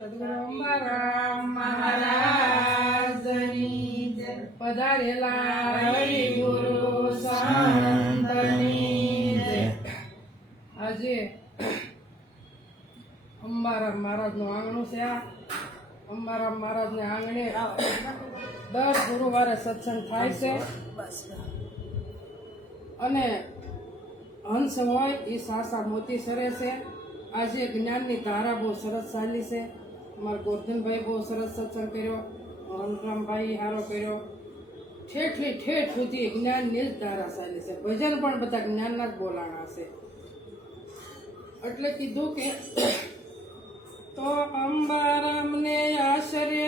સદગુરુ અંબારામ મહારાજની જય. પધારેલા હરિગુરુ સંતની જય. આજે અંબારામ મહારાજનું આંગણું છે. આ અંબારામ મહારાજને આંગણે દર ગુરુવારે સત્સંગ થાય છે અને હંસ હોય એ સાસા મોતી સરે છે. આજે જ્ઞાનની ધારા બહુ સરસ ચાલી છે. અમારા ગોરધનભાઈ બહુ સરસ સત્સંગ કર્યો, હનુરામભાઈ સારો કર્યો. ઠેઠલી ઠેઠ સુધી જ્ઞાનની જ ધારા ચાલી છે. ભજન પણ બધા જ્ઞાનના જ બોલાણા છે. એટલે કીધું કે તો અંબારામને આશરે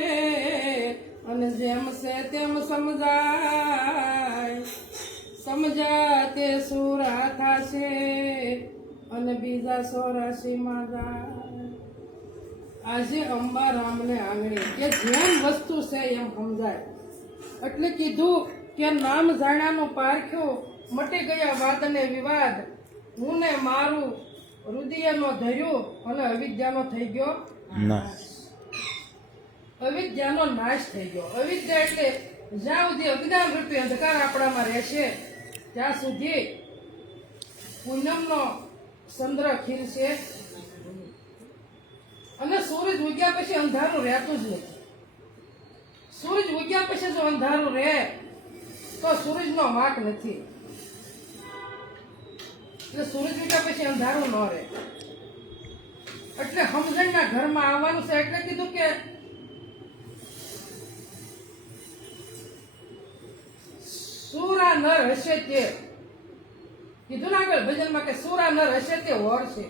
અને જેમ છે તેમ સમજાય, સમજાતે સુરા થાશે અને બીજા 84માં જાય. આજે અંબારામને આંગણે કે જેમ વસ્તુ છે એમ સમજાય. એટલે કીધું કે નામ જાણ્યાનો પારખ્યો, મટી ગયા વાદ ને વિવાદ. હું ને મારું હૃદયનો ધર્યું અને અવિદ્યાનો થઈ ગયો નાશ. અવિદ્યાનો નાશ થઈ ગયો. અવિદ્યા એટલે જ્યાં સુધી અજ્ઞાન રૂપી અંધકાર આપણામાં રહેશે ત્યાં સુધી પૂનમનો ચંદ્ર ખીલશે અને સૂરજ ઉગ્યા પછી અંધારું રહેતું જ નથી. સૂરજ ઉગ્યા પછી જો અંધારું રહે તો સૂરજનો વાંક નથી. એટલે સૂરજ ઉગ્યા પછી અંધારું ન રહે. એટલે સમજણના ઘરમાં આવવાનું છે. એટલે કીધું કે સુરા નર હશે તે, કીધું ને આગળ ભજનમાં કે સુરા નર હશે તે હોર છે.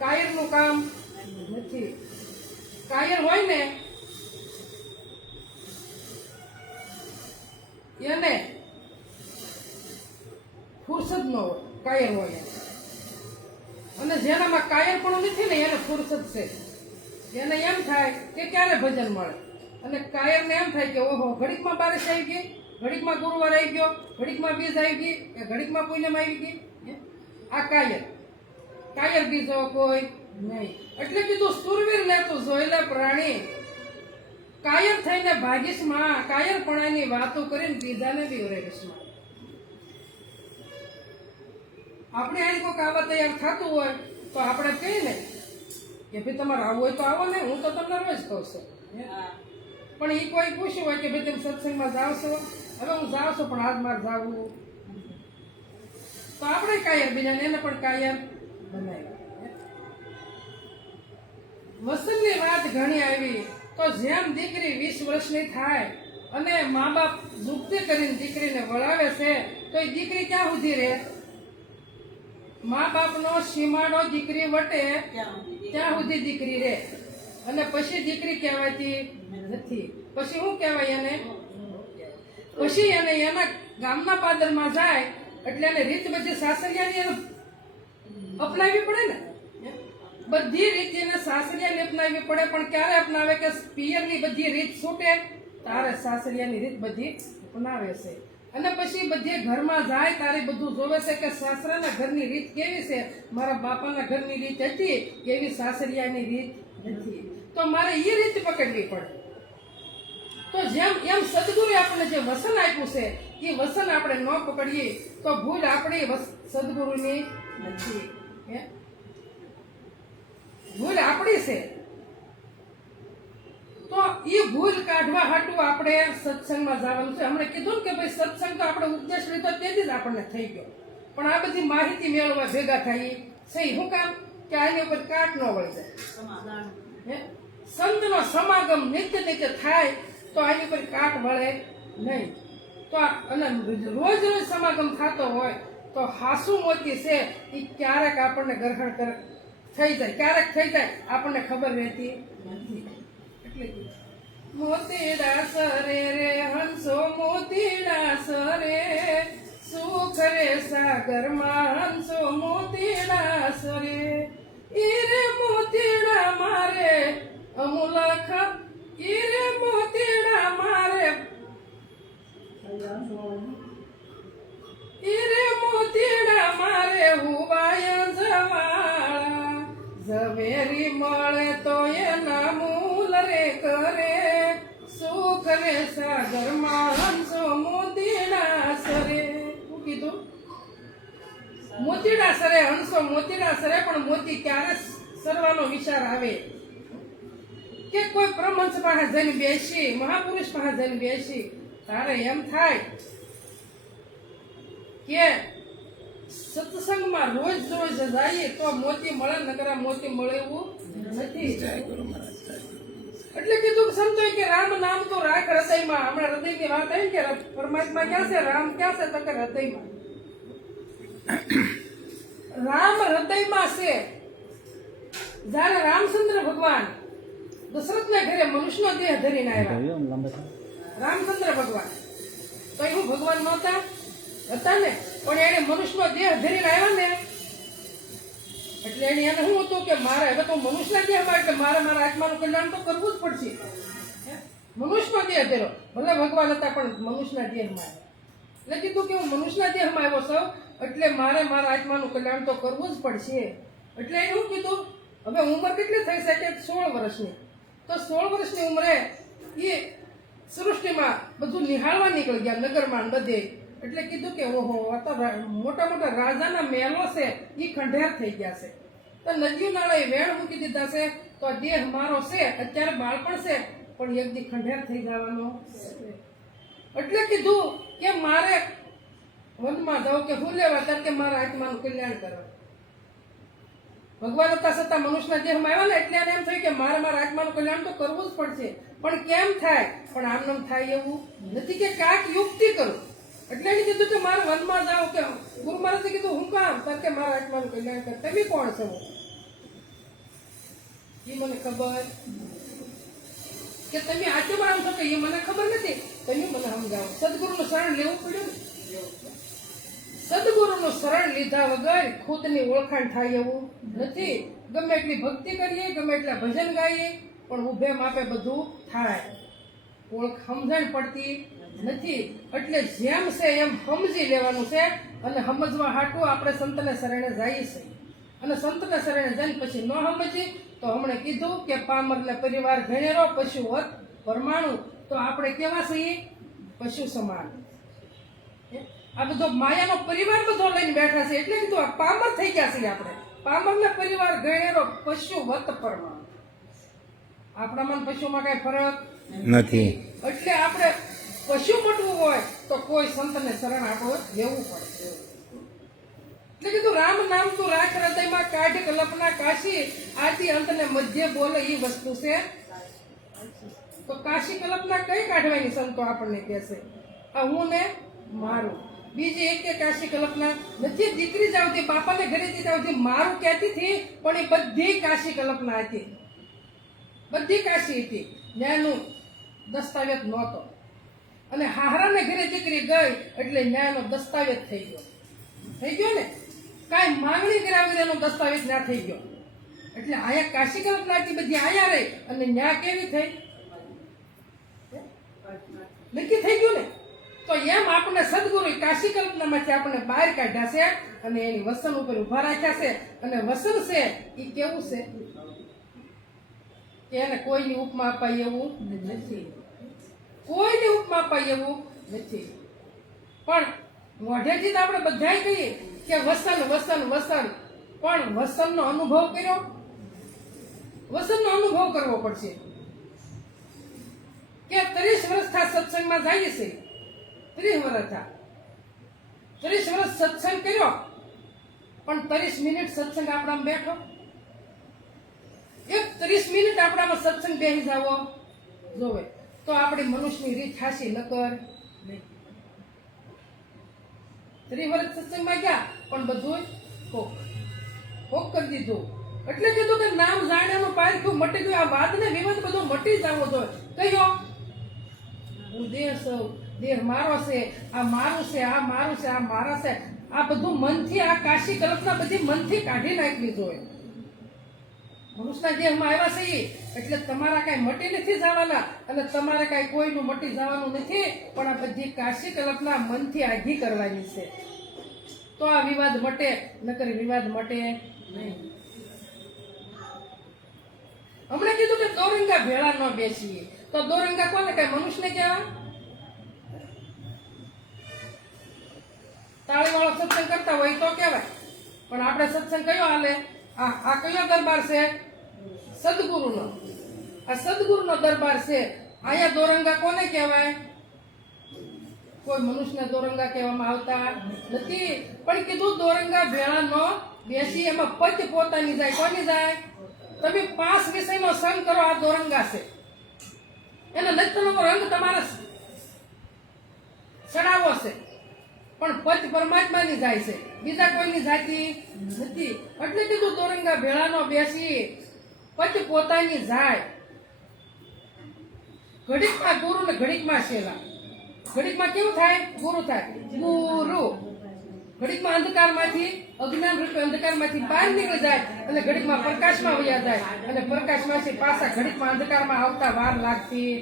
કાયરનું કામ નથી. કાયર હોય ને એને ફુરસદ ન હોય. કાયર હોય અને જેનામાં કાયર પણ નથી ને એને ફુરસદ છે. એને એમ થાય કે ક્યારે ભજન મળે. અને કાયરને એમ થાય કે ઓહો ઘડીકમાં બારિશ આવી ગઈ, ઘડીકમાં ગુરુવાર આવી ગયો, ઘડીકમાં બીજ આવી ગઈ, ઘડીકમાં પૂનમ આવી ગઈ. આ કાયર. કાયર બીજો કોઈ નહીં. એટલે કીધું સુરવીર ને તું જોયેલા પ્રાણી, કાયર થઈને ભાગીશમાં, કાયરપણાની વાતો કરીને બીજાને બી રેડીશમાં. આપણે અહીં કોઈક આવા તૈયાર થતું હોય તો આપણે કહીએ ને કે ભાઈ તમારે આવવું હોય તો આવો ને, હું તો તમને રોજ કહું છું. પણ એ કોઈ પૂછ્યું હોય કે ભાઈ તમે સત્સંગમાં જાવ છો, હવે હું જાઉં છું પણ આજ મારે જાવું, તો આપણે કાયર બીજાને એને પણ કાયર બનાવ્યા. વસનની વાત ઘણી આવી તો જેમ દીકરી 20 વર્ષની થાય અને મા બાપ યુક્તિ કરીને દીકરીને વળાવે છે તો એ દીકરી ક્યાં સુધી રહે? મા બાપનો સીમાડો દીકરી વટે ત્યાં સુધી દીકરી રહે. અને પછી દીકરી કહેવાતી નથી. પછી શું કહેવાય એને? પછી એને એના ગામના પાદરમાં જાય એટલે એને રીત બધી સાસરિયાની એને અપનાવવી પડે ને. બધી રીત એને સાસરિયાની અપનાવવી પડે. પણ ક્યારે અપનાવે કે પિયરની બધી રીત છૂટે તારે સાસરિયાની રીત બધી અપનાવે છે. અને પછી બધી ઘરમાં જાય તારે બધું જોવે છે કે સાસરાના ઘરની રીત કેવી છે, મારા બાપાના ઘરની રીત હતી એવી સાસરિયાની રીત નથી, તો મારે એ રીત પકડવી પડે. તો જેમ એમ સદગુરુએ આપણને જે વસન આપ્યું છે એ વસન આપણે ન પકડીએ તો ભૂલ આપણી સદગુરુની નથી. ભૂલ આપણી છે. તો એ ભૂલ કાઢવા હાટું આપણે સત્સંગમાં જવાનું છે. હમણાં કીધું ને કે ભાઈ સત્સંગ તો આપણે ઉપદેશ લીધો તેથી જ આપણને થઈ ગયો. પણ આ બધી માહિતી મેળવવા ભેગા થાય સહી. શું કામ? કે આની ઉપર કાટ ન વળી જાય. સંતનો સમાગમ નિત્ય નિત્ય થાય તો આની ઉપર કાટ વળે નહીં. તો અને રોજ રોજ સમાગમ થતો હોય તો હાસુ મોતી છે એ ક્યારેક આપણને ગ્રહણ થઈ જાય, ક્યારેક થઈ જાય આપણને ખબર રહેતી નથી. એટલે મોતીડા સરે રે હંસો મોતીડા સરે, સુખ રે સાગરમાં હંસો મોતીડા સરે. ઈરે મોતીડા મારે અમુલખ, ઈરે મોતીડા મારે, ઈરે મોતીડા મારે હુવાય જવાળા. ઝવેરી મળે તો એના મું કરે સાગરમાં હંસો મોતીડા સરે. શું કીધું? મોતીડા સરે, હંસો મોતીડા સરે, પણ મોતી ક્યારે સરવાનો વિચાર આવે કે કોઈ પરમહંસ પાસે જઈને બેસી, મહાપુરુષ પાસે જઈને બેસી, તારે એમ થાય કે સત્સંગમાં રોજ રોજ જઈએ તો મોતી મળે, નકર મોતી મળે એવું નથી. એટલે કીધું સંતોએ કે રામ નામ તો રાખ હૃદયમાં. હમણાં હૃદયની વાત આવી કે પરમાત્મા ક્યાં છે, રામ ક્યાં છે? તો કે હૃદયમાં. રામ હૃદયમાં છે. જ્યારે રામચંદ્ર ભગવાન દશરથના ઘરે મનુષ્યનો દેહ ધરીને આવ્યા, રામચંદ્ર ભગવાન તો એવું ભગવાન નહોતા, હતા ને, પણ એને મનુષ્યનો દેહ ધરીને આવ્યા ને, એટલે એને શું હતું કે મારે હવે તો મનુષ્યના દેહમાં, એટલે મારે મારા આત્માનું કલ્યાણ તો કરવું જ પડશે. મનુષ્યનો દેહ ધર્યો, ભલે ભગવાન હતા પણ મનુષ્યના દેહમાં. એટલે કીધું કે હું મનુષ્યના દેહમાં આવ્યો છું, એટલે મારે મારા આત્માનું કલ્યાણ તો કરવું જ પડશે. એટલે એને શું કીધું, હવે ઉંમર કેટલી થઈ શકે? 16 વર્ષની. તો 16 વર્ષની ઉંમરે એ સૃષ્ટિમાં બધું નિહાળવા નીકળી ગયા, નગરમાં બધે. એટલે કીધું કે ઓહો, આ તો મોટા મોટા રાજાના મહેલો છે એ ખંડેર થઈ ગયા છે, તો નદીઓ નાળાએ વેણ મૂકી દીધા છે, તો આ દેહ મારો છે, અત્યારે બાળપણ છે, પણ એક દી ખંડેર થઈ જવાનો છે. એટલે કીધું કે મારે વનમાં જાઉં કે હું લેવા, ત્યારે કે મારા આત્માનું કલ્યાણ કરવા. ભગવાન હતા છતાં મનુષ્યના દેહમાં આવ્યા ને, એટલે એને એમ થયું કે મારે મારા આત્માનું કલ્યાણ તો કરવું જ પડશે. પણ કેમ થાય? પણ આમ થાય એવું નથી કે કાંઈક યુક્તિ કરું. એટલે એને કીધું કે મારે વનમાં જાઓ. કે ગુરુ મહારાજે કીધું હું કામ? તો કે મારા આત્માનું કલ્યાણ કર. તમે કોણ છો? એ મને ખબર કે તમે આચો માણો છો કે એ મને ખબર નથી, તમે મને સમજાવો. સદગુરુનું શરણ લેવું પડ્યું ને. સદગુરુનું શરણ લીધા વગર ખુદની ઓળખાણ થાય એવું નથી. ગમે એટલી ભક્તિ કરીએ, ગમે એટલા ભજન ગાઈએ, પણ ઉભે માપે બધું થાય, સમજણ પડતી નથી. એટલે જેમ છે એમ સમજી લેવાનું છે, અને સમજવા હાટું આપણે સંતને શરણે જઈએ છીએ. અને સંતને શરણે જઈને પછી ન સમજી તો હમણે કીધું કે પામરને પરિવાર ઘણેરો, પશુ હોત પરમાણુ. તો આપણે કેવા છીએ? પશુ સમાન. આ બધો માયાનો પરિવાર બધો લઈને બેઠા છે, એટલે કીધું આ પામર થઈ ગયા છીએ આપણે. પામરને પરિવાર ઘણેરો, પશુ વત પરમાણુ. આપણામાં પશુમાં કઈ ફરક નથી. એટલે આપણે પશુ મટવું હોય તો કોઈ સંતને શરણ આપણે લેવું પડે. એટલે કીધું રામ નામ તું રાખ હૃદયમાં, કાઢ કલ્પના કાશી, આદિ અંતને મધ્ય બોલે એ વસ્તુ છે. તો કાશી કલ્પના કઈ કાઢવાની સંતો આપણને કહેશે? આ હું ને મારું. બીજી એક કાશી કલ્પના નથી. દીકરી જ આવતી, બાપાને ઘરેથી જ આવતી, મારું કહેતી હતી, પણ એ બધી કાશી કલ્પના હતી, બધી કાશી હતી. ન્યાયનું દસ્તાવેજ નહોતો, અને હાહરાને ઘરે દીકરી ગઈ એટલે ન્યાયનો દસ્તાવેજ થઈ ગયો ને. કાંઈ માંગણી કર્યા વગર એનો દસ્તાવેજ ના થઈ ગયો. એટલે આયા કાશી કલ્પના હતી બધી, આયા રહી, અને ન્યાય કેવી થઈ? નક્કી થઈ ગયું ને. તો એમ આપણે સદગુરુ કાશી કલ્પનામાંથી આપણે બહાર કાઢ્યા છે, અને એની વસન ઉપર ઉભા રાખ્યા છે. અને વસન છે એ કેવું છે કે એને કોઈની ઉપમા અપાય એવું નથી, કોઈની ઉપમા અપાય એવું નથી. પણ મોઢેથી તો આપણે બધાય કહીએ કે વસન વસન વસન, પણ વસનનો અનુભવ કર્યો? વસનનો અનુભવ કરવો પડશે. કે 30 વર્ષ થા સત્સંગમાં જઈએ છે, 30 વર્ષ થા, 30 વર્ષ સત્સંગ કર્યો, પણ 30 મિનિટ સત્સંગ આપણામાં બેઠો? એક 30 મિનિટ આપણામાં સત્સંગ બેસી જાવો જોવે તો આપણી મનુષ્યની રીત થાશી, નકર નહીં. 30 વર્ષ સત્સંગમાં ગયા, પણ બધું કોક કરી દીધું. એટલે કીધું કે નામ જાણ્યાનું પારખું મટી ગયું. આ વાદ ને વિવાદ બધો મટી જવો જોઈએ. કયો? હું દેહ છું, દેહ મારો છે, આ મારું છે, આ મારું છે, આ મારા છે. આ બધું મનથી, આ કાશી કલ્પના બધી મનથી કાઢી નાખવી જોઈએ. મનુષ્યના દેહમાં આવ્યા છે એટલે તમારા કાંઈ મટી નથી જવાના, અને તમારે કાંઈ કોઈનું મટી જવાનું નથી. પણ આ બધી કાશી કલ્પના મનથી આઘી કરવાની છે, તો આ વિવાદ મટે, નકર વિવાદ મટે નહીં. હમણાં કીધું કે દોરંગા ભેળા ન બેસીએ, તો દોરંગા કોને કઈ મનુષ્યને કહેવાય? તાળીવાળો સત્સંગ કરતા હોય તો કહેવાય, પણ આપણે સત્સંગ કયો હાલે? આ કયો દરબાર છે? સદગુરુનો. આ સદગુરુનો દરબાર છે. અહીંયા દોરંગા કોને કહેવાય? કોઈ મનુષ્યને દોરંગા કહેવામાં આવતા નથી. પણ કીધું દોરંગા ભેળા નો બેસી, એમાં પચ પોતાની જાય. કોની જાય? તમે 5 વિષયનો સંગ કરો, આ દોરંગા છે. એનો નૃત્યનો રંગ તમારે ચડાવો છે, પણ પચ પરમાત્માની જાય છે, બીજા કોઈની જાતી નથી. એટલે કીધું દોરંગા ભેળા નો બેસી, પચ પોતાની જાય. ઘડીકમાં ગુરુ ને ઘડીકમાં શેલા. ઘડીકમાં કેવું થાય? ગુરુ થાય. ગુરુ ઘડીકમાં અંધકારમાંથી, અજ્ઞાન રૂપે અંધકારમાંથી બહાર નીકળી જાય અને ઘડીકમાં પ્રકાશમાં વયા જાય, અને પ્રકાશમાંથી પાછા ઘડીકમાં અંધકારમાં આવતા વાર લાગતી.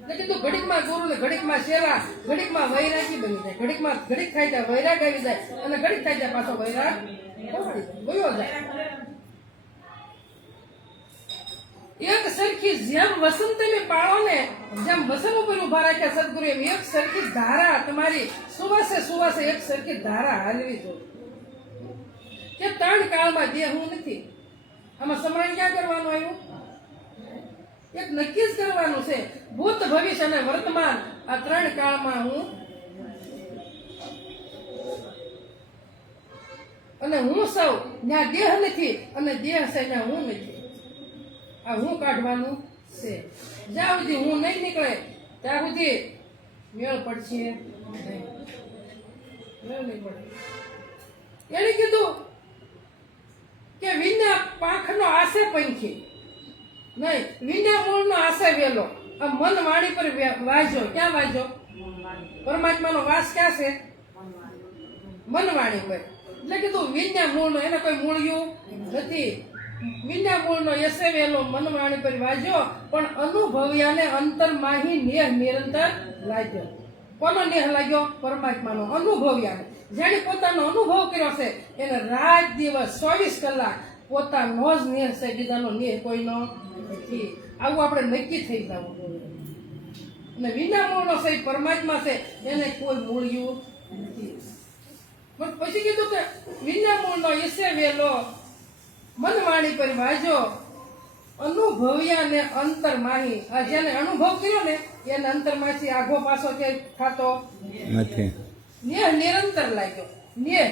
એટલે કીધું ઘડીકમાં ગુરુ ને ઘડીકમાં શેલા, ઘડીકમાં વૈરાગી બની જાય. ઘડીકમાં ઘડીક થાય ત્યાં વૈરાગ આવી જાય, અને ઘડીક થાય ત્યાં પાછો વૈરાગ વયો જાય. એક સરખી જેમ વસન તમે પાળો ને, જેમ વસન ઉપર ઉભા રાખ્યા સદગુરુ, એમ એક સરખી ધારા તમારી સુવાસે સુવાસે એક સરખી ધારા હાલવી દો. કે 3 કાળમાં દેહ હું નથી. આમાં સમરણ ક્યાં કરવાનું આવ્યું? એક નક્કી જ કરવાનું છે. ભૂત, ભવિષ્ય અને વર્તમાન, આ 3 કાળમાં હું, અને હું સૌ ત્યાં દેહ નથી, અને દેહ છે ત્યાં હું નથી. આ હું કાઢવાનું છે. જ્યાં સુધી હું નહીં નીકળે ત્યાં સુધી મેળ પડશે નહીં. એને કીધું કે વિના પાંખનો આશે પંખી નહીં, વિના મૂળનો આશે વેલો. આ મન વાણી પર વાંચો. ક્યાં વાંચો? પરમાત્માનો વાસ ક્યાં છે? મન વાણી પર. એટલે કીધું વિના મૂળનો, એને કોઈ મૂળ્યું નથી. વિના મૂળનો યસે વેલો મન વાણી પર વાંચ્યો, પણ અનુભવ્યાને અંતરમાહી નેહ નિરંતર લાગ્યો. કોનો નેહ લાગ્યો? પરમાત્માનો. અનુભવ્યાને, જેણે પોતાનો અનુભવ કર્યો છે એને રાત દિવસ 24 કલાક પોતાનો જ નેહ છે, બીજાનો નેહ કોઈનો નથી. આવું આપણે નક્કી થઈ જવું જોઈએ. અને વિના મૂળનો છે પરમાત્મા છે, એને કોઈ મૂળ્યું નથી. પછી કીધું કે વિના મૂળનો યસે વેલો મનવાણી પર વાજો, અનુભવ્યા ને અંતરમાહી. આ જેને અનુભવ કર્યો ને એને અંતરમાંથી આઘો પાછો થતો નથી. નેહ નિરંતર લાગ્યો. નેહ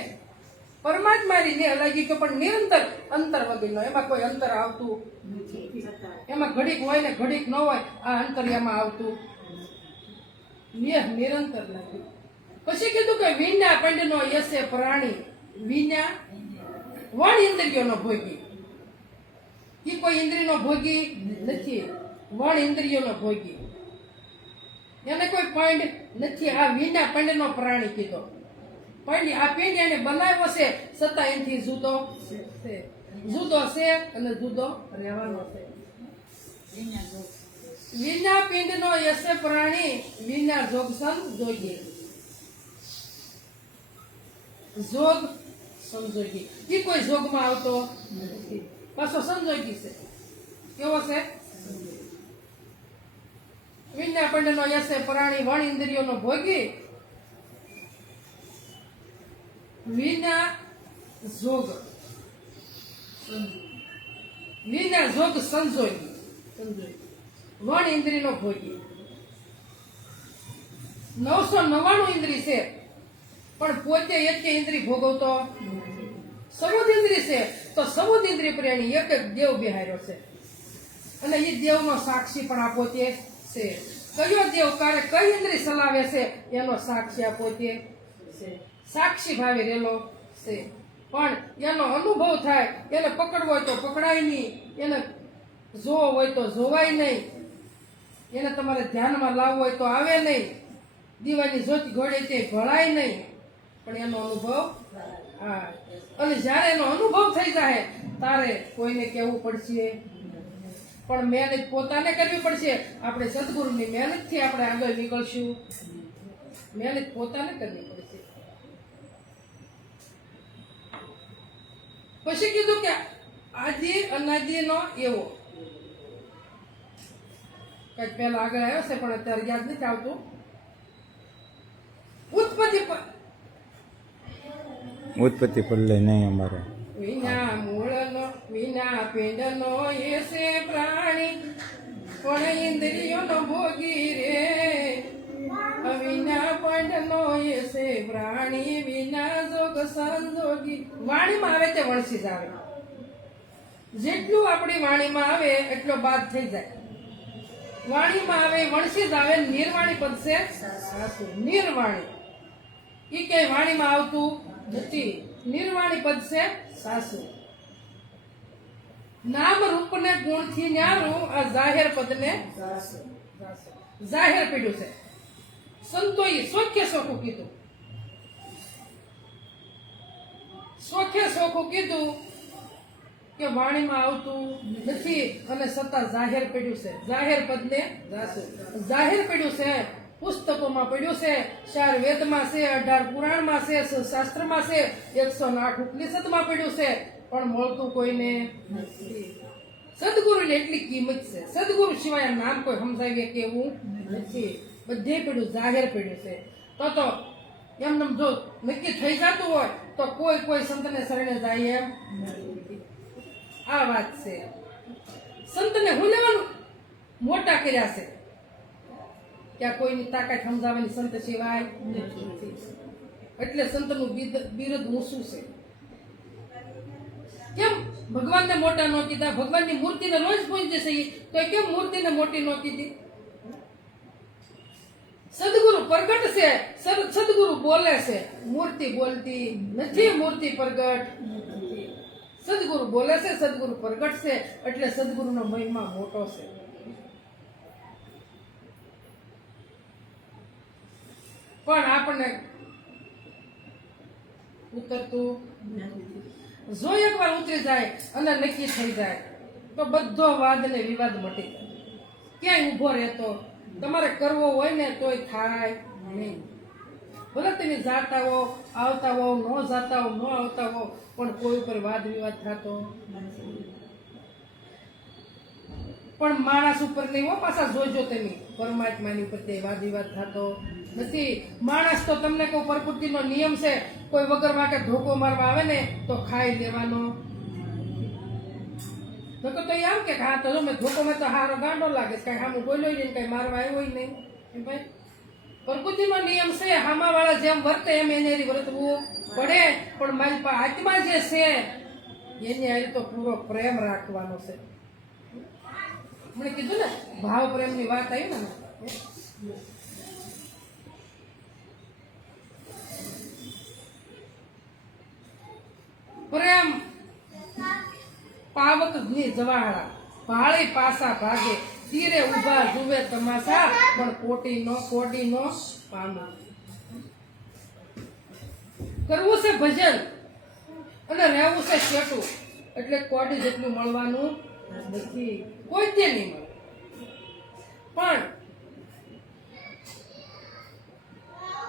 પરમાત્માની નેહ લાગી ગયો, પણ નિરંતર, અંતર વગરનો. એમાં કોઈ અંતર આવતું નથી. એમાં ઘડીક હોય ને ઘડીક ન હોય, આ અંતરિયામાં આવતું. નેહ નિરંતર લાગ્યું. પછી કીધું કે વિના પંડનો યસે પ્રાણી, વિના વણ ઇન્દ્રિયોનો ભોગી. એ કોઈ ઇન્દ્રિયનો ભોગી નથી, વણ ઇન્દ્રિયોનો ભોગી. એને કોઈ પંડ નથી. આ વિના પંડનો પ્રાણી કીધો. પંડ, આ પિંડ એને બનાવ્યો છે, છતાં એનાથી જુદો છે. જુદો છે અને જુદો રહેવાનો છે. વિના પિંડનો યસે પ્રાણી, વિના જોગસન જોગી. જોગ સંજોગી, એ કોઈ જોગમાં આવતો નથી. પાછો સંજોગી છે. કેવો છે? વિના પંડનો યસે પ્રાણી, વણ ઇન્દ્રિયોનો ભોગી, વિના જોગ, વિના જોગ સંજોગી. વણ ઇન્દ્રિયનો ભોગી. 999 ઇન્દ્રિય છે, પણ પોતે એક ઇન્દ્રિય ભોગવતો. સબુદ ઇન્દ્રિય છે, તો સબુદ ઇન્દ્રિય પ્રેણી એક જ દેવ બિહાર્યો છે, અને એ દેવનો સાક્ષી પણ આ પોતે છે. કયો દેવ કારે કઈ ઇન્દ્રિય ચલાવે છે એનો સાક્ષી આ પોતે છે. સાક્ષી ભાવે રહેલો છે, પણ એનો અનુભવ થાય. એને પકડવો હોય તો પકડાય નહીં, એને જોવો હોય તો જોવાય નહીં, એને તમારે ધ્યાનમાં લાવવો હોય તો આવે નહીં, દીવાની જ્યોતિ ઘોડે તે ભળાય નહીં, પણ એનો અનુભવ. હા, અને જ્યારે એનો અનુભવ થઈ જાય તારે કોઈને કહેવું પડશે, પણ મહેનત પોતાને કરવી પડશે. આપણે સદગુરુની મહેનતથી આપણે આગળ નીકળશું. મહેનત પોતાને કરવી પડશે. પછી કીધું કે આદિ અનાદિનો એવો કઈક પેલા આગળ આવ્યો છે પણ અત્યારે યાદ નથી આવતું. ઉત્પત્તિ પડલે નહીં અમારે. વિના મૂળનો વિના પિંડનો એ છે પ્રાણી, પણ ઇન્દ્રિયોનો ભોગી રે. વિના પંડનો એ છે પ્રાણી, વિના જોગ સંજોગી. વાણીમાં આવે તે વણસી જ આવે. જેટલું આપણી વાણીમાં આવે એટલો બાદ થઈ જાય. વાણીમાં આવે વણસી જ આવે. નિર્વાણી પદ છે સાસુ. નિર્વાણી ઈ કઈ વાણીમાં આવતું નથી. નિર્વાણી પદ છે સાસુ. નામ રૂપ ને ગુણ થી ન્યારું આ જાહેર પદ ને જાહેર પીડ્યું છે. સંતોએ સોખ્ય સોખું કીધું. સોખ્ય સોખું કીધું કે વાણીમાં આવતું નથી અને છતાં જાહેર પડ્યું છે. જાહેર પદ ને જાહેર પડ્યું છે. પુસ્તકોમાં પડ્યું છે. 4 વેદમાં છે, 18 પુરાણમાં છે, શાસ્ત્રમાં છે, 108 ઉપનિષદમાં પડ્યું છે, પણ મળતું કોઈને નથી. સદગુરુની એટલી કિંમત છે. સદગુરુ સિવાય નામ કોઈ સમજાવીએ કે એવું નથી. બધે પડ્યું, જાહેર પડ્યું છે. તો એમને જો નક્કી થઈ જતું હોય તો કોઈ સંતને શરણે જાય એમ નથી. આ વાત છે. સંતને હું લેવાનું મોટા કર્યા છે. ક્યાં કોઈની તાકાત સમજાવવાની સંત સિવાય નથી. એટલે સંતનું બિરુદ ઊંચું છે. કેમ ભગવાનને મોટા ન કીધા? ભગવાનની મૂર્તિને રોજ પૂજે છે તો કેમ મૂર્તિને મોટી ન કીધી? સદગુરુ પ્રગટ છે, સદગુરુ બોલે છે. મૂર્તિ બોલતી નથી, મૂર્તિ પ્રગટ. સદગુરુ બોલે છે, સદગુરુ પ્રગટ છે, એટલે સદગુરુનો મહિમા મોટો છે. પણ આપણને ઉતરતું જો એકવાર ઉતરી જાય અને નક્કી થઈ જાય તો બધો વાદ ને વિવાદ મટી જાય. ક્યાંય ઊભો રહેતો તમારે કરવો હોય ને તોય થાય નહીં. ભલે તમે જાતા હો, આવતા હો, ન જાતા હો, ન આવતા હો, પણ કોઈ ઉપર વાદ વિવાદ થતો નથી. પણ માણસ ઉપર નહીં હો. પાછા જોજો તમે પરમાત્માની ઉપર તે વાદ વિવાદ થતો નથી. માણસ તો તમને કોઈ પ્રકૃતિનો નિયમ છે, કોઈ વગર વાંકે ધોકો મારવા આવે ને તો ખાઈ લેવાનો. તો એમ કે હા તો મેં ધોકોમાં તો હારો ગાંડો લાગે છે, કઈ સામું બોલ્યો નહીં, કઈ મારવા આવ્યો નહીં. ભાઈ પ્રકૃતિનો નિયમ છે, હામા વાળા જેમ વર્તે એમ એને વર્તવું પડે. પણ મારી પાસે આત્મા જે છે એની હારી તો પૂરો પ્રેમ રાખવાનો છે. મને કીધું ને ભાવ પ્રેમની વાત આવી ને, પ્રેમ પાવક ની જવાહરા, ભાળી પાસા ભાગે, તીરે ઉભા જુએ તમાશા, પણ કોડી નો પાનો. કરવું છે ભજન અને રહેવું છે શેઠું, એટલે કોડી જેટલું મળવાનું નથી. કોઈ તે નહીં મળે. પણ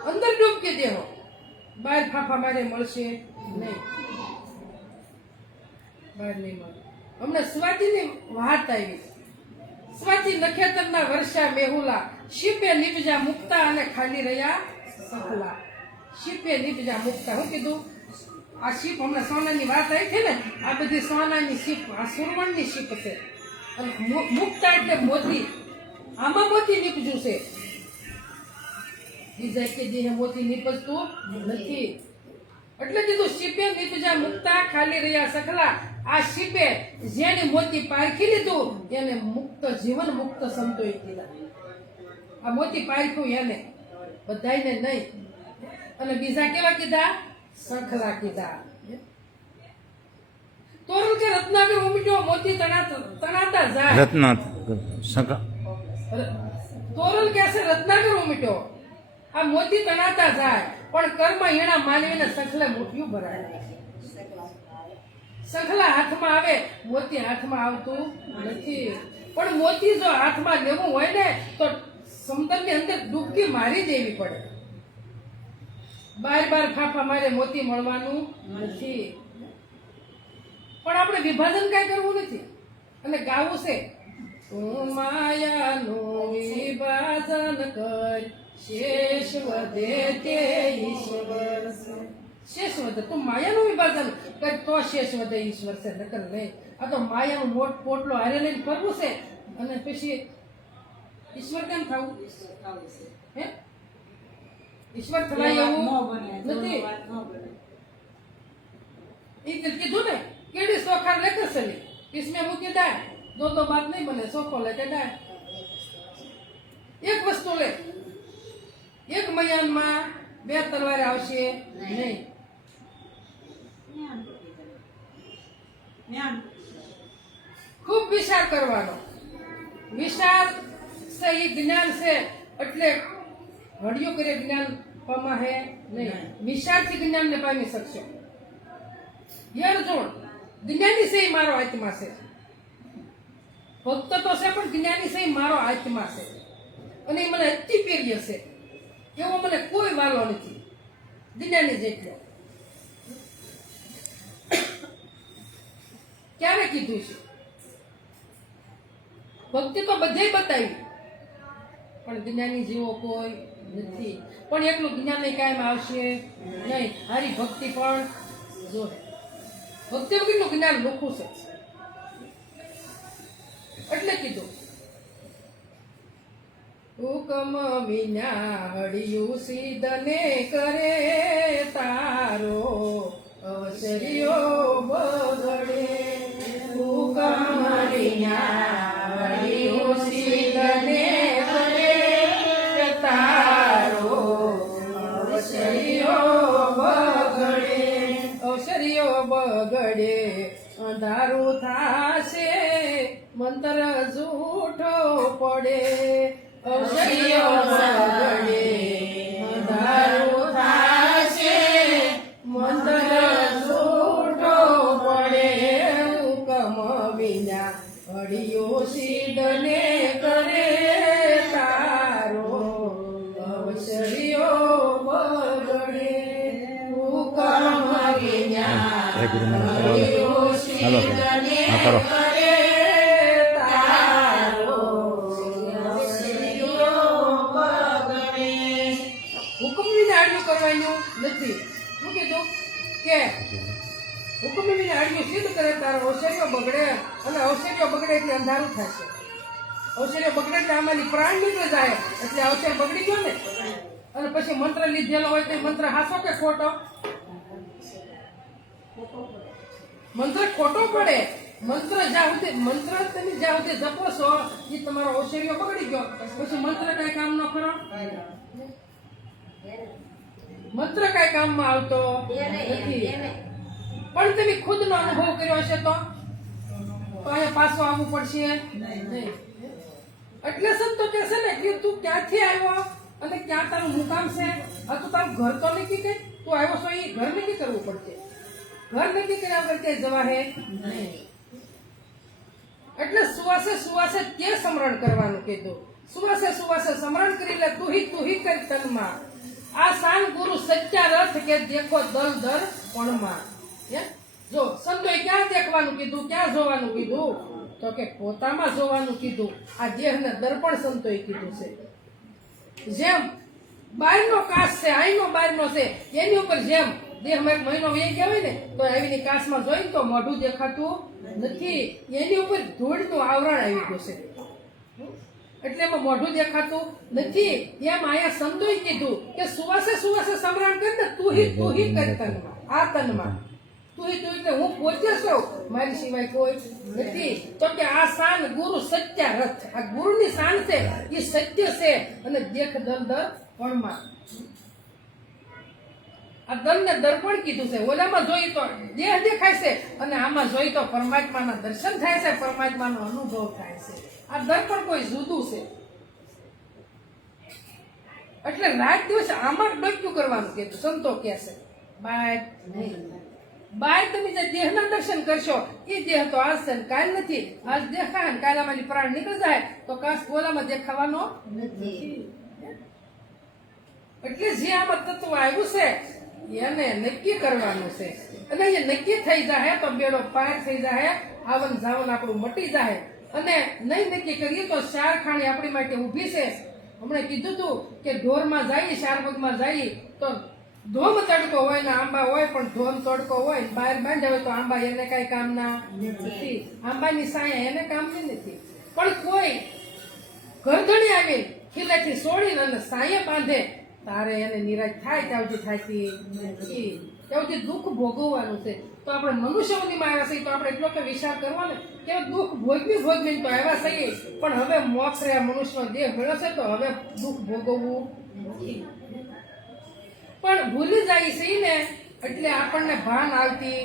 અંદર ડૂબકી દેવો, બહાર ફાફા મારે મળશે નહીં. બહાર નહીં મળે. હમણાં સ્વાતિની વાત આવી. સ્વાતિ નખેતરના વર્ષા મેહુલા, શીપે નિપજા મુકતા અને ખાલી રહ્યા સખલા. શીપે નિપજા મુકતા. શું કીધું? આ શીપ હમણાં સોનાની વાત આવી છે ને, આ બધી સોનાની શીપ, આ સુરવણની શીપ છે. અને મુકતા એટલે મોતી. આમાં મોતી નીપજ્યું છે. બીજા કે જે મોતી નીપજતું નથી. એટલે કીધું શીપે નીપજા મુકતા ખાલી રહ્યા સખલા. આ શીપે જેને મોતી પારખી લીધું એને મુક્ત જીવન મુક્ત સંતોએ કીધા. આ મોતી પારખ્યું એને, બધાયને નહીં. અને બીજા કેવા કીધા? સખલા કીધા. તોરણ કે રત્નાકર ઉમટ્યો, મોતી તણાતા જાય. તોરણ કે છે રત્નાકર ઉમટ્યો, આ મોતી તણાતા જાય, પણ કર્મ એના માનવીને સખલે મોતિયું ભરાય. સખલા હાથમાં આવે, મોતી હાથમાં આવતું નથી. પણ મોતી જો હાથમાં લેવું હોય ને તો સમુદ્રની અંદર ડૂબકી મારી દેવી પડે. બાર ફાફા મારે મોતી મળવાનું નથી. પણ આપણે વિભાજન કાંઈ કરવું નથી અને ગાવું છે તું માયાનું વિભાજન કર શેષ વધે તે ઈશ્વર છે. શેષ વધે તું માયાનું વિભાજન કર તો શેષ વધે ઈશ્વર છે, નકર નહીં. આ તો માયાનું મોટ પોટલો હારે લઈને ફરવું છે અને પછી ઈશ્વર કેમ થવું? હે ઈશ્વર થવાય એવું નથી. એ કીધું ને કેડી સોખાર લેकर चली इसमें मुंह की दाय दो बात नहीं बने सोखो लेके दाय. એક વસ્તુ લે એક મયાનમાં બે તલવારે આવશે નહીં. ખૂબ વિચાર કરવાનો. વિચાર છે એ જ્ઞાન છે એટલે હળિયું કરે જ્ઞાન પમાહે નહીં. વિચારથી જ્ઞાનને પામી શકશો. અર્જુન જ્ઞાની છે મારો આત્મા છે, ભક્ત તો છે પણ જ્ઞાની છે મારો આત્મા છે અને એ મને અતિ પ્રિય છે, એવો મને કોઈ વાલો નથી જ્ઞાની જેટલો. ક્યારે કીધું છે? ભક્તિ તો બધે બતાવી પણ જ્ઞાની જેવો કોઈ નથી. પણ એટલું જ્ઞાન કાયમ આવશે નહીં. હારી ભક્તિ પણ જો ભક્તિ વગરનું જ્ઞાન લોખું છે એટલે કીધું હુકમ વિના હળિયું સીધને કરે તારો અવસર્યો બગડે. હુકમ વિના હળિયું સીધને કરે તારો અવસર્યો બગડે. અવસર્યો બગડે અંધારું થાશે મંત્ર જૂઠો પડે. અવસર્યો બગડે અંધારું થાશે મંત્ર જૂઠો પડે. હુકમ વિના હળિયો સિદ્ધને કરે તારો અવસર્યો બગડે. હુકમ વિના હળિયો સિદ્ધને કરો. કરે તારો અવસર્યો બગડે. હુકમ વિના હળિયું કરવાનું નથી. શું કીધું કે હુકમ વિના હળિયું સિદ્ધ કરે તારો અવસર્યો બગડે. અને અવસર્યો બગડે એટલે અંધારું થશે. અવસર્યો બગડે એટલે આમાંથી પ્રાણ નીકળી જાય એટલે અવસર બગડી ગયો ને. અને પછી મંત્ર લીધેલો હોય તો મંત્ર હાસો કે ખોટો? મંત્ર ખોટો પડે. મંત્ર જ્યાં તમે જ્યાં સુધી જપો છો એ તમારો ઔષધિઓ બગડી ગયો પછી મંત્ર કઈ કામ ન કરો. મંત્ર કઈ કામમાં આવતો નથી. પણ તમે ખુદનો અનુભવ કર્યો હશે તો અહીંયા પાછું આવવું પડશે નહીં. એટલે સંતો કે છે ને કે તું ક્યાંથી આવ્યો અને ક્યાં તારું મુકામ છે. આ તો તારું ઘર તો નક્કી કે તું આવ્યો છો એ ઘર નક્કી કરવું પડશે. ઘર નક્કી કર્યા વગર ક્યાંય જવા હે નહીં. એટલે સુવાસે સુવાસે તે સ્મરણ કરવાનું કીધું. સુવાસે સુવાસે સ્મરણ કરી લે તુહી કરી તનમાં. આ સાન ગુરુ સચ્ચા રથ કે દેખો દલ દર પણમાં. જો સંતોએ ક્યાં દેખવાનું કીધું, ક્યાં જોવાનું કીધું? તો કે પોતામાં જોવાનું કીધું. આ દેહને દર્પણ સંતોએ કીધું છે. જેમ બહારનો કાચ છે, અહીંનો બહારનો છે, એની ઉપર જેમ દેહમાં એક મહિનો વહી ગયા હોય ને તો આવીની કાચમાં જોઈ તો મોઢું દેખાતું નથી. એની ઉપર ધૂળનું આવરણ આવી ગયું છે એટલે એમાં મોઢું દેખાતું નથી. એમ આયા સંતોએ કીધું કે સુવાસે સુવાસે સ્મરણ કર ને તુહી કર તનમાં. આ તનમાં તુહી એટલે હું પોતે છું, મારી સિવાય કોઈ નથી. તો કે આ શાન ગુરુ સત્ય રથ. આ ગુરુની શાન છે એ સત્ય છે અને દેખ દર પણમાં. આ દરને દર્પણ કીધું છે. ઓલામાં જોઈ તો દેહ દેખાય છે અને આમાં જોઈ તો પરમાત્માના દર્શન થાય છે, પરમાત્માનો અનુભવ થાય છે. આ દર્પણ કોઈ જુદું છે. એટલે રાત દિવસ આમાં ડોક્યું કરવાનું કીધું સંતો કે છે. બાય નહીં. બાય તમે જે દેહના દર્શન કરશો એ દેહ તો આજ છે કાલ નથી. આજ દેખાય ને કાલ આમાંથી પ્રાણ નીકળી જાય તો કાશ ઓલામાં દેખાવાનો નથી. એટલે જે આમાં તત્વ આવ્યું છે એને નક્કી કરવાનું છે અને એ નક્કી થઈ જાય તો બેડો પાર થઈ જાય, આવન જાવન આપણું મટી જાય. અને નહીં નક્કી કરીએ તો ચાર ખાણી આપણી માટે ઊભી છે. હમણાં કીધું તું કે ઢોરમાં જઈએ, શારબગમાં જઈએ તો ધોમ તડકો હોય ને આંબા હોય, પણ ધોમ તડકો હોય બહાર બાંધ્યા હોય તો આંબા એને કઈ કામના નથી, આંબાની સાયા એને કામની નથી. પણ કોઈ ગરદણી આવી ખીલેથી છોડીને અને સાયા બાંધે તારે એને નિરાશ થાય ત્યાં સુધી થાતી નથી, ત્યાં સુધી દુઃખ ભોગવવાનું છે. તો આપણે મનુષ્યમાં આવ્યા છીએ તો આપણે એટલો કે વિચાર કરવાનો કે દુઃખ ભોગવી તો આવ્યા છીએ, પણ હવે મોક્ષ રે મનુષ્યનો દેહ મળ્યો છે તો હવે દુઃખ ભોગવવું નથી. પણ ભૂલી જાય છે ને એટલે આપણને ભાન આવતી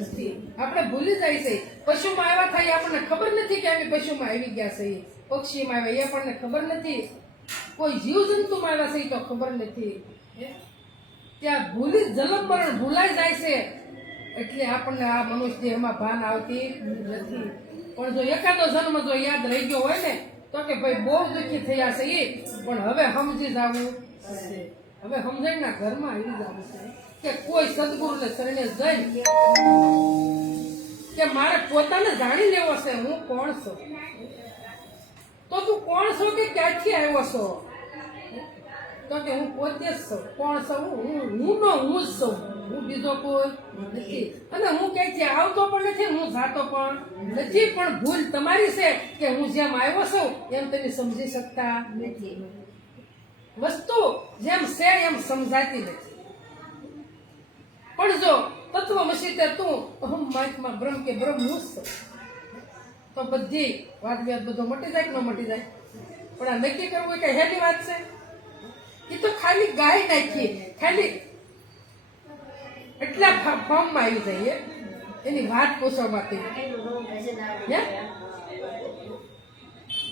નથી, આપણે ભૂલી જાય છે. પશુમાં આવ્યા થાય આપણને ખબર નથી કે અમે પશુમાં આવી ગયા છે, પક્ષીમાં આવ્યા એ આપણને ખબર નથી, કોઈ જીવજંતુમાં આવ્યા છે તો ખબર નથી. ત્યાં ભૂલી જન્મ મરણ ભૂલાઈ જાય છે એટલે આપણને આ મનુષ્ય દેહમાં ભાન આવતી નથી. પણ જો એકાદો જન્મ જો યાદ રહી ગયો હોય ને તો કે ભાઈ બહુ દુઃખી થયા છે એ, પણ હવે સમજી જવું છે, હવે સમજણના ઘરમાં આવી જવું છે કે કોઈ સદગુરુને શરણે જઈ કે મારે પોતાને જાણી લેવો છે હું કોણ છું. તો તું કોણ છો કે ક્યાંથી આવ્યો છો? તો કે હું પોતે જ છું. કોણ છું? હું નો હું જ છું, હું બીજો કોઈ નથી. અને હું ક્યાંથી આવતો પણ નથી, હું જાતો પણ નથી. પણ ભૂલ તમારી છે કે હું જેમ આવ્યો છું એમ તમે સમજી શકતા નથી. વસ્તુ જેમ છે એમ સમજાતી નથી. પણ જો તત્વમસી તે તું અહમ માત્મા બ્રહ્મ કે બ્રહ્મ હું જ છું તો બધી વાત વ્યાત બધો મટી જાય કે ન મટી જાય? પણ આ નક્કી કરવું એ કઈ હેલી વાત છે? એ તો ખાલી ગાય નાખી, ખાલી એટલા ફોર્મમાં આવી જાય એની વાત પૂછવામાંથી.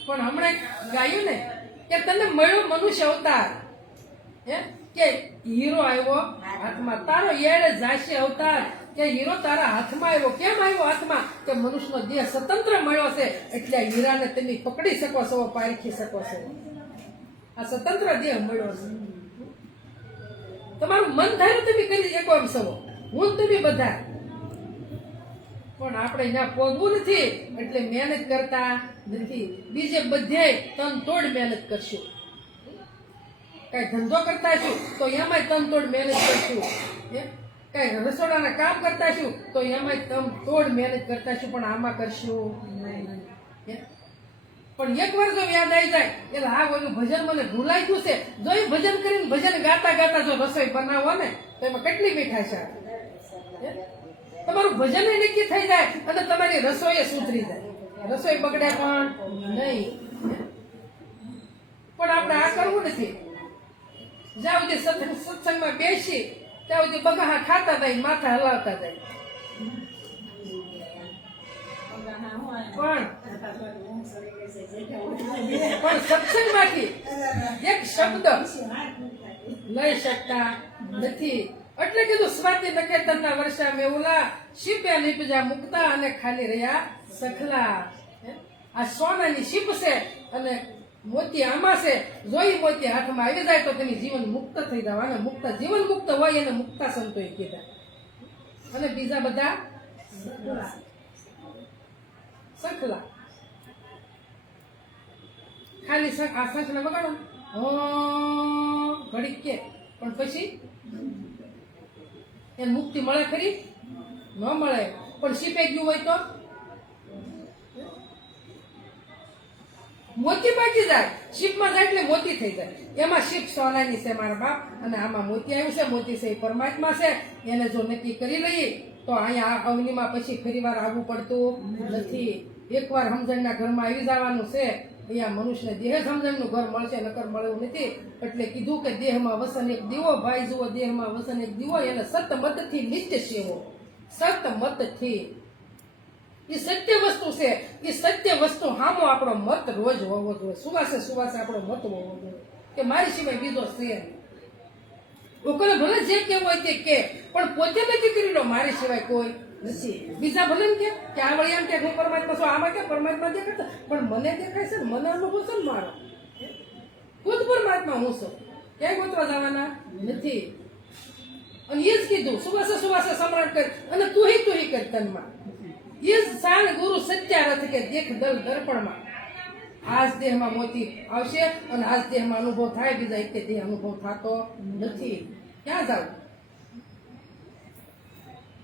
પણ હમણાં ગાયું ને કે તને મળ્યો મનુષ્ય અવતાર, કે હીરો આવ્યો હાથમાં, તારો યાર જાશે અવતાર કે હીરો તારા હાથમાં આવ્યો. કેમ આવ્યો હાથમાં? કે મનુષ્યનો દેહ સ્વતંત્ર મળ્યો છે એટલે હીરાને તમે પકડી શકો છો, પારખી શકો છો. આ સ્વતંત્ર દેહ મળ્યો છે. તમારું મન ધાર્યું તમે કરી શકો એમ છો, હું તમે બધા. પણ આપણે ત્યાં પહોંચવું નથી એટલે મહેનત કરતા નથી. બીજે બધે તન તોડ મહેનત કરશું. કઈ ધંધો કરતા છું તો એમાંય તન તોડ મહેનત કરશું. કઈ રસોડાના કામ કરતા છું તો એમાંય તન તોડ મહેનત કરતા છું, પણ આમાં કરશું નહીં. પણ એક વાર જો યાદ આવી જાય એટલે આ ઓલું ભજન મને ભૂલાઈ ગયું છે, જો એ ભજન કરીને ભજન ગાતા ગાતા જો રસોઈ બનાવો ને તો એમાં કેટલી મીઠાશ આવે. તમારું ભજન નક્કી થઈ જાય અને તમારી રસોઈ સુધરી જાય, રસોઈ બગડે પણ નહીં. પણ આપણે આ કરવું નથી. જ્યાં સુધી સત્સંગમાં બેસી ત્યાં સુધી બગાહા ખાતા જાય, માથા હલાવતા જાય. પણ સત્સંગમાંથી એક શબ્દ લઈ શકતા નથી. એટલે કીધું સ્વાતિ નખેતરના વર્ષા મેઉલા, શીપ્યા નીપજા મુકતા અને ખાલી રહ્યા સખલા. આ સોનાની શીપ છે અને મોતી આમાં છે. જોઈ મોતી હાથમાં આવી જાય તો તેની જીવન મુક્ત થઈ જવા. અને મુક્ત જીવન મુક્ત હોય એને મુક્તા સંતોએ કીધા. અને બીજા બધા સખલા. ખાલી આ શંખને વગાડો ઘડીક કે, પણ પછી એને મુક્તિ મળે ખરી? ન મળે. પણ શીપે ગયું હોય તો મોતી પાકી જાય. શીપમાં જાય એટલે મોતી થઈ જાય. એમાં શીપ સોનાની છે મારા બાપ, અને આમાં મોતી આવ્યું છે. મોતી છે એ પરમાત્મા છે. એને જો નક્કી કરી લઈએ તો અહીંયા અવનીમાં પછી ફરી વાર આવવું પડતું નથી. એકવાર સમજણના ઘરમાં આવી જવાનું છે. અહીંયા મનુષ્યને દેહ સમજણનું ઘર મળશે, નકર મળવું નથી. એટલે કીધું કે દેહમાં વસન એક દીવો, ભાઈ જુઓ દેહમાં વસન એક દીવો, એને સતમતથી નિત્ય સેવો. સતમતથી એ સત્ય વસ્તુ છે. એ સત્ય વસ્તુ હામો આપણો મત રોજ હોવો જોઈએ. સુવાસે આપણો મત હોવો જોઈએ કે મારી સિવાય બીજો છે. લોકોને ભલે જે કેવું હોય તે કે, પણ પોતે નથી કરી લો મારી સિવાય કોઈ નથી. બીજા ભલે ને કે આ વળી એમ કે હું પરમાત્મા છું, આમાં કે પરમાત્મા દેખાતા, પણ મને દેખાય છે ને, મને અનુભવ છે ને મારો. ખુદ પરમાત્મા હું છું, ક્યાંય ગોતવા જવાના નથી. અને એ જ કીધું સુવાસે સમ્રાટ કર અને તુહી કર તનમાં. એ જ સાન ગુરુ સત્યારથ કે દેખ દલ દર્પણમાં. આજ દેહમાં મોતી આવશે અને આજ દેહમાં અનુભવ થાય, બીજા એક દેહ અનુભવ થતો નથી. ક્યાં જાવ?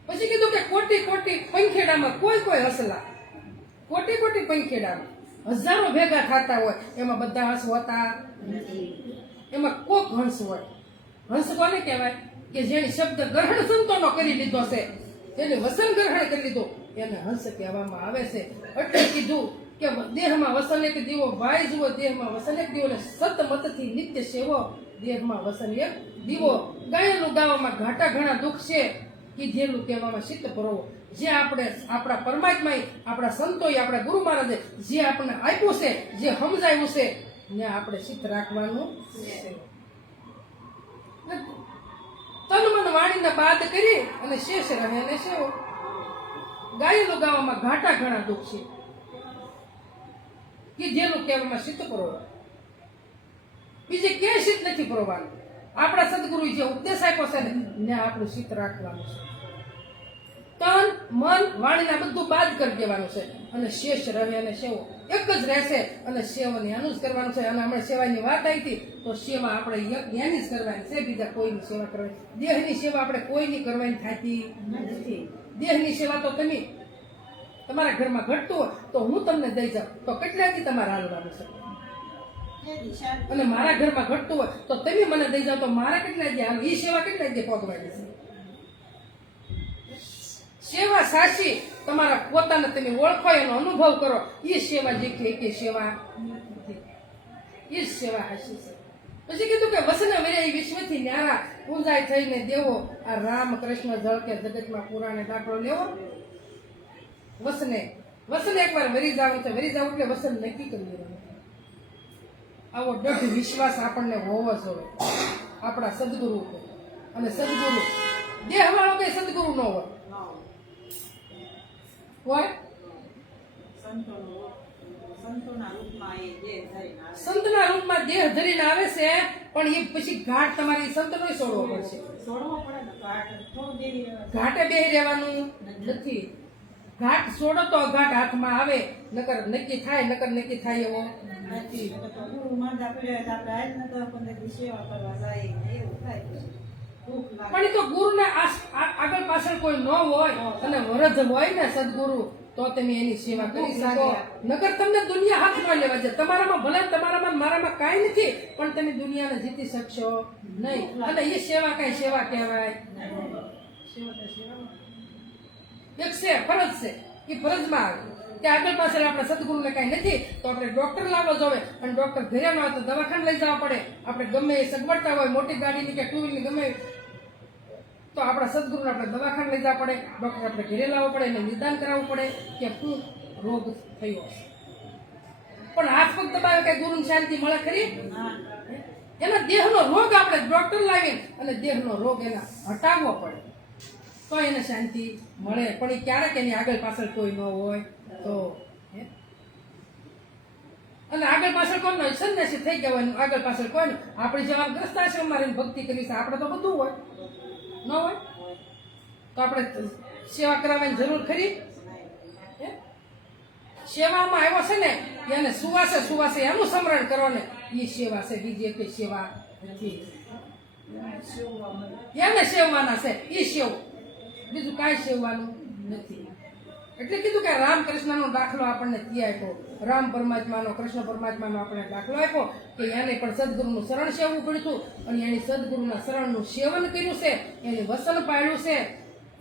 પછી કીધું કે કોટી પંખેડામાં કોઈ હસલા, કોટી પંખેડામાં હજારો ભેગા થતા હોય, એમાં બધા હંસ હોતા નથી. એમાં કોક હંસ હોય. હંસ કોને કહેવાય? કે જેને શબ્દ ગ્રહણ સંતોનો કરી લીધો છે, જેને વસન ગ્રહણ કરી લીધો, એને હંસ કહેવામાં આવે છે. એટલે કીધું કે દેહમાં વસન એક દીવો, ભાઈ જુઓ દેહમાં વસન એક દીવો, સતમતથી નિત્ય સેવો, દેહમાં વસન એક દીવો. ગાયેલું ગાવામાં ઘાટા ઘણા દુઃખ છે, કીધેલું કહેવામાં સિદ્ધ પરોવો. જે આપણે આપણા પરમાત્માએ, આપણા સંતોએ, આપણા ગુરુ મહારાજે જે આપણને આપ્યું છે, જે સમજાવ્યું છે, ને આપણે સિદ્ધ રાખવાનું છે. તન મન વાણીને બાદ કરી અને શેષ રહે ને સેવો. ગાયેલું ગાવામાં ઘાટા ઘણા દુઃખ છે, કીધેલું કહેવામાં સિદ્ધ પરોવો. બીજે ક્યાંય સિદ્ધ નથી પરોવાનું. આપણા સદગુરુ જે ઉપદેશ આપ્યો છે ને આપણું સિદ્ધ રાખવાનું છે. તન મન વાણીના બધું બાદ કરી દેવાનું છે અને શેષ રહે અને સેવો એક જ રહેશે અને સેવને એનું જ કરવાનું છે. અને હમણાં સેવાની વાત આવી હતી તો સેવા આપણે એની જ કરવાની છે, બીજા કોઈની સેવા કરવાની. દેહની સેવા આપણે કોઈની કરવાની થતી નથી. દેહની સેવા તો તમે તમારા ઘરમાં ઘટતું હોય તો હું તમને દઈ જાઉં તો કેટલાથી તમારે હાલવાનું છે, અને મારા ઘરમાં ઘટતું હોય તો તમે મને દઈ જાઓ તો મારા કેટલા દે હાલ, એ સેવા કેટલા દે પગવાની છે. સેવા સાચી તમારા પોતાને તમે ઓળખો, એનો અનુભવ કરો, એ સેવા જે કે સેવા નથી. એ જ સેવા સાચી છે. પછી કીધું કે વસન વિરય વિશ્વથી ન્યારા પૂંજાય થઈને દેવો. આ રામ કૃષ્ણ જળ કે જગતમાં પુરાણે દાખલો લેવો. વસન એકવાર વરી જાવ છે, વરી જાવ એટલે વસન નક્કી કરી લેવાનું. આવો દૃઢ વિશ્વાસ આપણને હોવો જોઈએ આપણા સદગુરુ ઉપર. અને સદગુરુ દેહવાળો કઈ સદગુરુ ન હોય. સંતના રૂપમાં દેહ ધરીને આવે છે, પણ એ પછી ઘાટ તમારી સંતનો છોડવો પડશે. ઘાટે બેહી રહેવાનું નથી. ઘાટ છોડો તો અઘાટ હાથમાં આવે, નકર નક્કી થાય એવો નથી. પણ એ તો ગુરુના આગળ પાછળ કોઈ ન હોય અને વરદ હોય ને સદગુરુ, તો તમે એની સેવા કરી શકો. નકર તમને દુનિયા હાથમાં લેવા છે. તમારામાં ભલે તમારામાં મારામાં કાંઈ નથી, પણ તમે દુનિયાને જીતી શકશો નહીં. અને એ સેવા કઈ સેવા કહેવાય? એક છે ફરજ છે, એ ફરજમાં આવે કે આગળ પાછળ આપણા સદગુરુને કાંઈ નથી તો આપણે ડોક્ટર લાવવો જોઈએ, અને ડોક્ટર ઘરે ન હોય તો દવાખાને લઈ જવા પડે. આપણે ગમે એ સગવડતા હોય, મોટી ગાડીની કે ટુ વ્હીલની ગમે, તો આપણા સદગુરુને આપણે દવાખાને લઈ જવા પડે, ડોક્ટર આપણે ઘરે લાવવો પડે, એને નિદાન કરાવવું પડે કે શું રોગ થયો હશે. પણ હાથ પગ દબાવે કઈ ગુરુની શાંતિ મળે ખરી? એના દેહનો રોગ આપણે ડોક્ટર લાવીને અને દેહનો રોગ એના હટાવવો પડે તો એને શાંતિ મળે. પણ એ ક્યારેક એની આગળ પાછળ કોઈ ન હોય તો. અને આગળ પાછળ કોઈ સંન્યાસી થઈ ગયા હોય, આગળ પાછળ કોઈ આપણે જેવા ગ્રસ્તાશ્રમમાં રહીને ભક્તિ કરી છે, આપણે તો બધું હોય ન હોય તો આપણે સેવા કરાવવાની જરૂર ખરી? સેવામાં આવ્યો છે ને એને સુવાસે એનું સ્મરણ કરો ને, એ સેવા છે. બીજી એક સેવા નથી. એને સેવવાના છે, એ સેવ, બીજું કાંઈ સેવવાનું નથી. એટલે કીધું કે રામકૃષ્ણનો દાખલો આપણને ત્યાં આપ્યો. રામ પરમાત્માનો, કૃષ્ણ પરમાત્માનો આપણે દાખલો આપ્યો કે એને પણ સદગુરુનું શરણ સેવવું પડ્યું અને એની સદગુરુના શરણનું સેવન કર્યું છે, એને વસન પાડ્યું છે,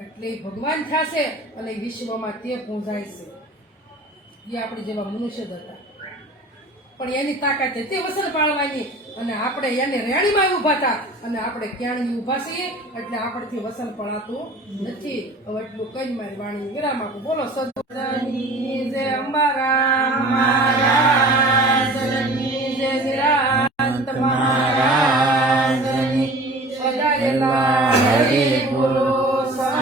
એટલે ભગવાન થયા છે અને વિશ્વમાં તે પહોંચાય છે. એ આપણી જેવા મનુષ્ય જ હતા, પણ એની તાકાત તે વસન પાળવાની, અને આપણે એને રેણીમાં ઊભા હતા અને આપણે ક્યાંની ઊભા છીએ, એટલે આપણથી વસન પડાતું નથી. હવે એટલું કઈ મારી વાણી વિરામ આપું. બોલો સદગુરુની જય અંબારામ.